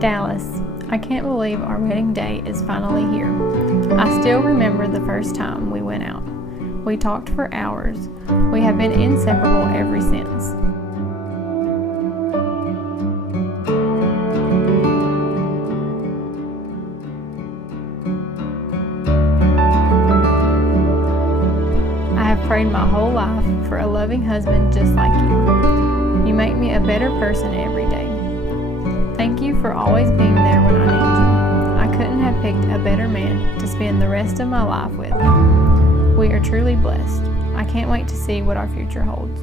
Dallas, I can't believe our wedding day is finally here. I still remember the first time we went out. We talked for hours. We have been inseparable ever since. I have prayed my whole life for a loving husband just like you. You make me a better person every day. Thank you for always being there when I need you. I couldn't have picked a better man to spend the rest of my life with. We are truly blessed. I can't wait to see what our future holds.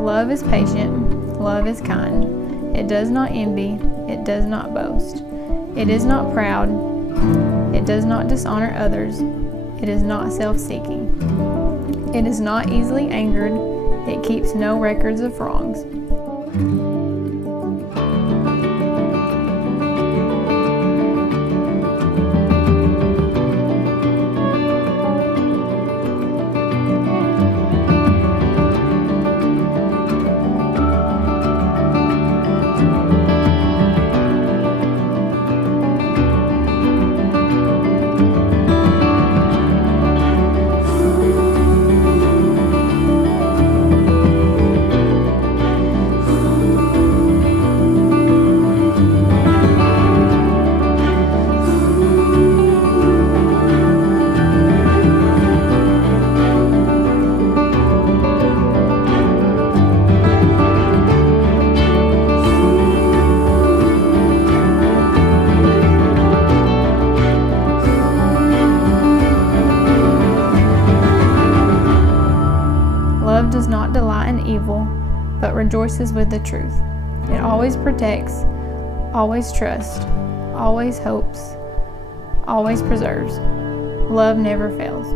Love is patient, love is kind. It does not envy, it does not boast. It is not proud, it does not dishonor others. It is not self-seeking. It is not easily angered, it keeps no records of wrongs. Love does not delight in evil, but rejoices with the truth. It always protects, always trusts, always hopes, always preserves. Love never fails.